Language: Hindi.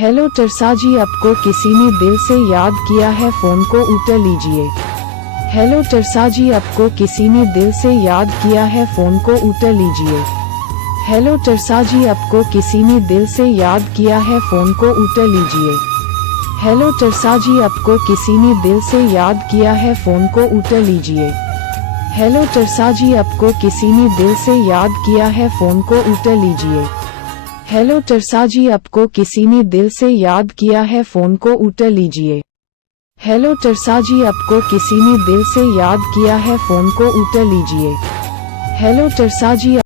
हेलो टरसा जी, आपको किसी ने दिल से याद किया है, फोन को उठा लीजिए। हेलो टरसा जी, आपको किसी ने दिल से याद किया है, फोन को उठा लीजिए। हेलो टरसा जी, आपको किसी ने दिल से याद किया है, फोन को उठा लीजिए। हेलो टरसा जी, आपको किसी ने दिल से याद किया है, फोन को उठा लीजिए। हेलो टरसा जी, आपको किसी ने दिल से याद किया है, फोन को उठा लीजिए। हेलो टरसा जी, आपको किसी ने दिल से याद किया है, फोन को उठा लीजिए। हेलो टरसा जी, आपको किसी ने दिल से याद किया है, फोन को उठा लीजिए। हेलो टरसा जी।